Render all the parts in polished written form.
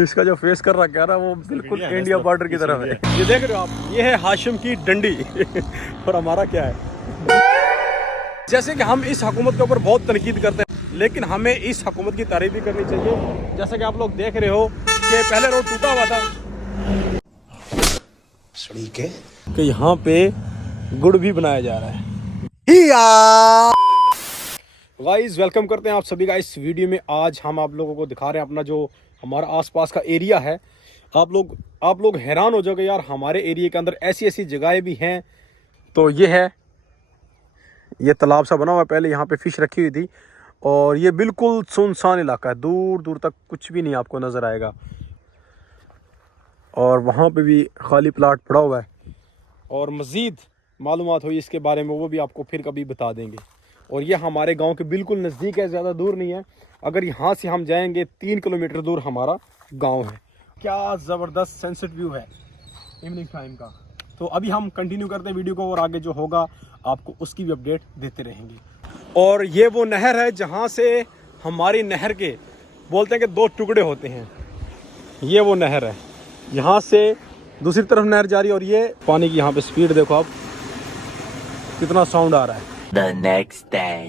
इसका जो फेस कर रखा है ना वो बिल्कुल इंडिया बॉर्डर की तरफ है। ये देख रहे हो आप, ये है हाशिम की डंडी और हमारा क्या है। जैसे कि हम इस हुकूमत के ऊपर बहुत तनकीद करते हैं, लेकिन हमें इस हुकूमत की तारीफ भी करनी चाहिए। जैसा कि आप लोग देख रहे हो कि पहले रोड टूटा हुआ था कि यहाँ पे गुड़ भी बनाया जा रहा है। गाइस वेलकम करते हैं आप सभी का इस वीडियो में। आज हम आप लोगों को दिखा रहे हैं अपना जो हमारा आसपास का एरिया है। आप लोग हैरान हो जाओगे यार, हमारे एरिया के अंदर ऐसी ऐसी जगहें भी हैं। तो ये है, ये तालाब सा बना हुआ है, पहले यहाँ पे फिश रखी हुई थी और ये बिल्कुल सुनसान इलाका है, दूर दूर तक कुछ भी नहीं आपको नज़र आएगा। और वहाँ पे भी खाली प्लाट पड़ा हुआ है और मज़ीद मालूमात हुई इसके बारे में वो भी आपको फिर कभी बता देंगे। और ये हमारे गांव के बिल्कुल नज़दीक है, ज़्यादा दूर नहीं है। अगर यहाँ से हम जाएंगे 3 किलोमीटर दूर हमारा गांव है। क्या ज़बरदस्त सनसेट व्यू है इवनिंग टाइम का। तो अभी हम कंटिन्यू करते हैं वीडियो को और आगे जो होगा आपको उसकी भी अपडेट देते रहेंगे। और ये वो नहर है जहाँ से हमारी नहर के बोलते हैं कि 2 टुकड़े होते हैं। ये वो नहर है, यहाँ से दूसरी तरफ नहर जा रही है और ये पानी की यहाँ पे स्पीड देखो आप, कितना साउंड आ रहा है। The next day.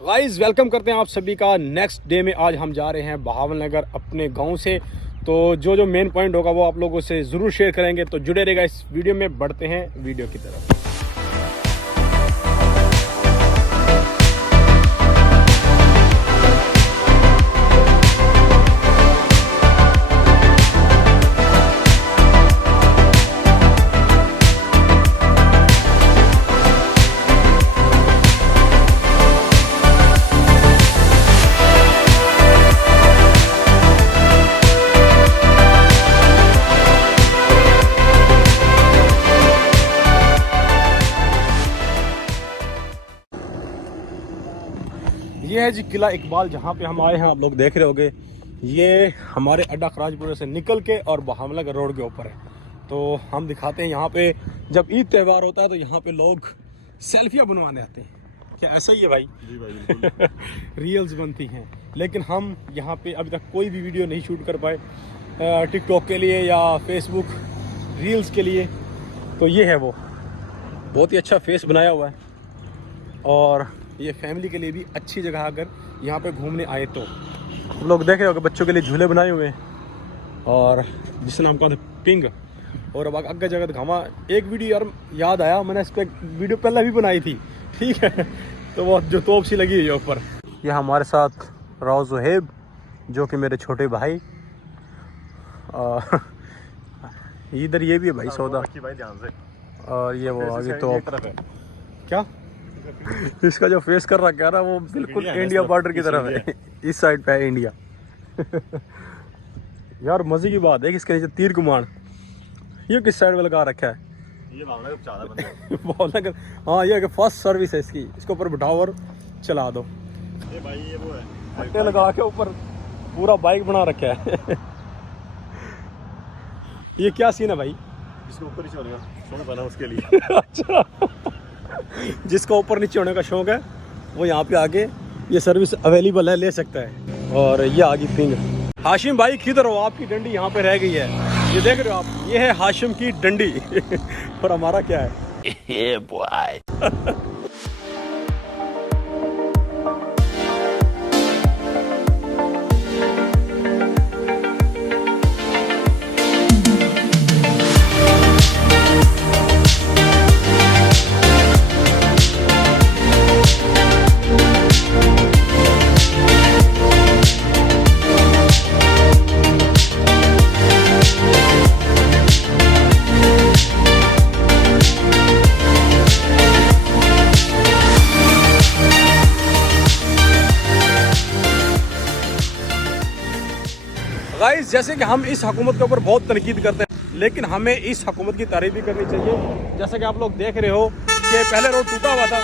Guys welcome करते हैं आप सभी का नेक्स्ट डे में। आज हम जा रहे हैं बहावल नगर अपने गांव से। तो जो मेन पॉइंट होगा वो आप लोगों से ज़रूर शेयर करेंगे, तो जुड़े रहेगा इस वीडियो में। बढ़ते हैं वीडियो की तरफ। ये है जी किला इकबाल, जहाँ पे हम आए हैं। आप लोग देख रहे होगे ये हमारे अड्डा खराजपुर से निकल के और बहावल नगर रोड के ऊपर है। तो हम दिखाते हैं यहाँ पे जब ईद त्यौहार होता है तो यहाँ पे लोग सेल्फियाँ बनवाने आते हैं। क्या ऐसा ही है भाई? जी भाई बिल्कुल। रील्स बनती हैं, लेकिन हम यहाँ पे अभी तक कोई भी वीडियो नहीं शूट कर पाए टिकटॉक के लिए या फेसबुक रील्स के लिए। तो ये है वो, बहुत ही अच्छा फेस बनाया हुआ है और ये फैमिली के लिए भी अच्छी जगह अगर यहाँ पे घूमने आए तो। लोग देख रहे हो कि बच्चों के लिए झूले बनाए हुए हैं और जिसका नाम का था पिंग। और अब अगर जगह घामा एक वीडियो यार याद आया, मैंने इस पर वीडियो पहले भी बनाई थी, ठीक है। तो वो जो तोप सी लगी हुई है ऊपर। ये हमारे साथ राव ज़ुहैब जो कि मेरे छोटे भाई। इधर ये भी है भाई सौदा भाई ध्यान से। और ये वो आगे तो क्या इसका जो फेस कर रखा है ना वो बिल्कुल इंडिया बॉर्डर की तरफ है। इस साइड पे है इंडिया। यार मजे की बात है कि इसके नीचे तीर कमान ये किस साइड में लगा रखा है। ये भावनगर हाँ, ये फर्स्ट सर्विस है इसकी। इसके ऊपर बिठाओ और चला दो। ये भाई ये वो है फट्टे लगा के ऊपर पूरा बाइक बना रखा है। ये क्या सीन है भाई? जिसको ऊपर नीचे होने का शौक बना उसके लिए। अच्छा, जिसका ऊपर नीचे होने का शौक है वो यहाँ पे आके ये सर्विस अवेलेबल है, ले सकता है। और ये आगे पिंग। हाशिम भाई किधर हो? आपकी डंडी यहाँ पे रह गई है, ये देख रहे हो आप, ये है हाशिम की डंडी। और हमारा क्या है? Yeah, boy. गाइस जैसे कि हम इस हुकूमत के ऊपर बहुत तनकीद करते हैं, लेकिन हमें इस हुकूमत की तारीफ भी करनी चाहिए। जैसा कि आप लोग देख रहे हो कि पहले रोड टूटा हुआ था।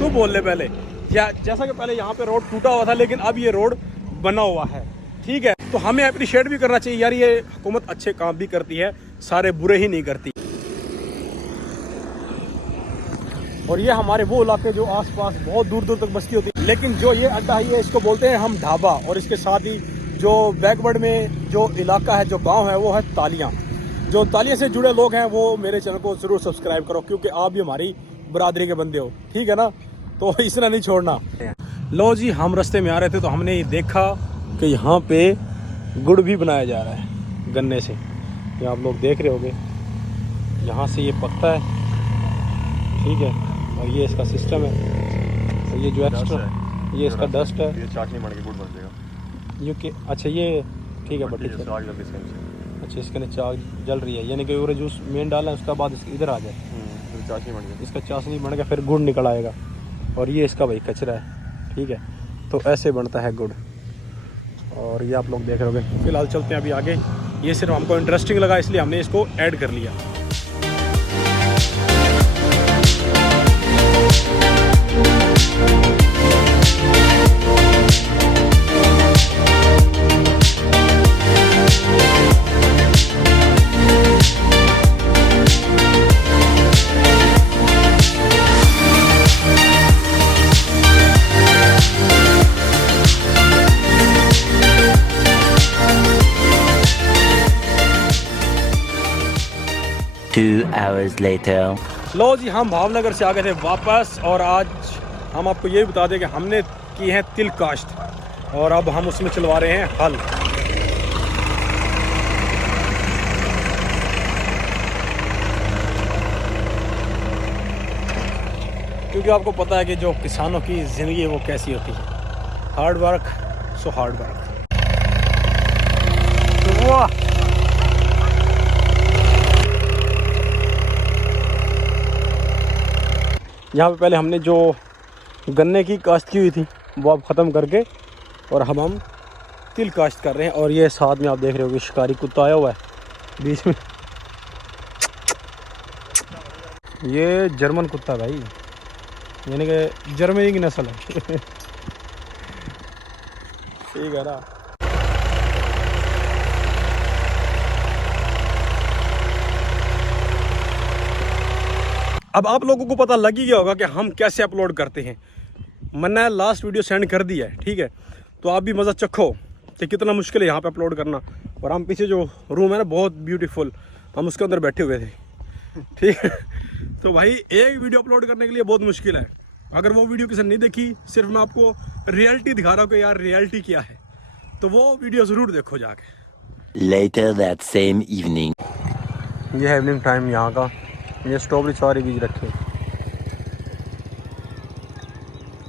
तू बोल ले पहले। या जैसा कि पहले यहाँ पे रोड टूटा हुआ था, लेकिन अब ये रोड बना हुआ है, ठीक है। तो हमें अप्रिशिएट भी करना चाहिए यार, ये हुकूमत अच्छे काम भी करती है, सारे बुरे ही नहीं करती। और ये हमारे वो इलाके जो आसपास बहुत दूर दूर तक बस्ती होती है। लेकिन जो ये अड्डा है ये इसको बोलते हैं हम ढाबा। और इसके साथ ही जो बैकवर्ड में जो इलाका है, जो गांव है, वो है तालियां। जो तालियां से जुड़े लोग हैं वो मेरे चैनल को ज़रूर सब्सक्राइब करो, क्योंकि आप भी हमारी बरादरी के बंदे हो, ठीक है ना। तो इसने नहीं छोड़ना। लो जी, हम रास्ते में आ रहे थे तो हमने ये देखा कि यहाँ पे गुड़ भी बनाया जा रहा है गन्ने से। ये आप लोग देख रहे होगे, यहाँ से ये पकता है, ठीक है, और ये इसका सिस्टम है। तो ये जो एक्स्ट्रा ये इसका डस्ट है, ये चाशनी बन के गुड़ बन जाएगा। ये कि अच्छा ये ठीक है बट ये आग लग इसके नीचे। अच्छा इसके नीचे आग जल रही है, यानी कि वो जूस मेन डाला है उसके बाद इधर आ जाए, फिर चाशनी बन गई। इसका चाशनी बन गया, फिर गुड़ निकल आएगा। और ये इसका भाई कचरा है, ठीक है। तो ऐसे बनता है गुड़। और ये आप लोग देख रहे होगे। फिलहाल चलते हैं अभी आगे। ये सिर्फ हमको इंटरेस्टिंग लगा इसलिए हमने इसको ऐड कर लिया। Two hours later. लो जी, हम भावनगर से आ गए थे वापस। और आज हम आपको ये बता दें कि हमने की है तिल काश्त और अब हम उसमें चलवा रहे हैं हल। क्योंकि आपको पता है कि जो किसानों की ज़िंदगी है वो कैसी होती है, hard work so hard work. तो वाह, यहाँ पे पहले हमने जो गन्ने की काश्त की हुई थी वो अब ख़त्म करके और हम तिल काश्त कर रहे हैं। और ये साथ में आप देख रहे हो कि शिकारी कुत्ता आया हुआ है बीच में। ये जर्मन कुत्ता है भाई, यानी कि जर्मनी की नस्ल है। ठीक है ना। अब आप लोगों को पता लग ही गया होगा कि हम कैसे अपलोड करते हैं। मैंने लास्ट वीडियो सेंड कर दिया है, ठीक है। तो आप भी मज़ा चखो कि कितना मुश्किल है यहाँ पे अपलोड करना। और हम पीछे जो रूम है ना, बहुत ब्यूटीफुल, हम उसके अंदर बैठे हुए थे, ठीक है। तो भाई एक वीडियो अपलोड करने के लिए बहुत मुश्किल है। अगर वो वीडियो किसी ने नहीं देखी, सिर्फ मैं आपको रियलिटी दिखा रहा हूँ कि यार रियलिटी क्या है, तो वो वीडियो ज़रूर देखो जाके। Later that same evening. ये है इवनिंग टाइम यहाँ का। ये स्ट्रॉबेरी सारी बीज रखे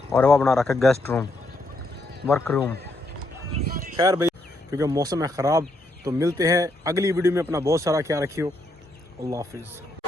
और वह बना रखा है गेस्ट रूम, वर्क रूम। खैर भाई, क्योंकि मौसम है ख़राब, तो मिलते हैं अगली वीडियो में। अपना बहुत सारा ख्याल रखियो। अल्लाह हाफिज़।